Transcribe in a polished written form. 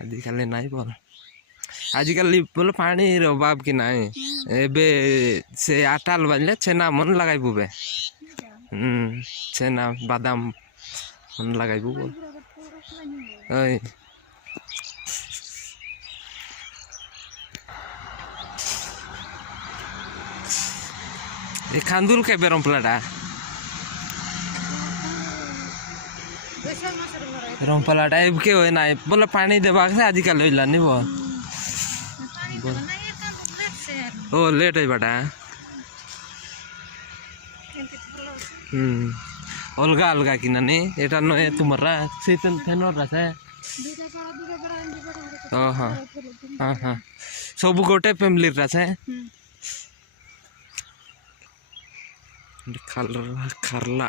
आजिकल नाई बोल आजिकल बोले पानी अभाव कि नाई एबे से आटाल बाजले छेना मन लगाई बुबे छेना बादाम मन लगाई बुबो ओय ए खांदुल के बेरम प्लाटा रंपलाटा ए के होय नाई बोले पानी देबा से आजिकल होइला नि बो ओ लेट है बेटा अलगा अलगा कि नानी एटा न तुम्हारा सेतन थेनर रासे हां हां हां सब गोटे फैमिली रासे खारला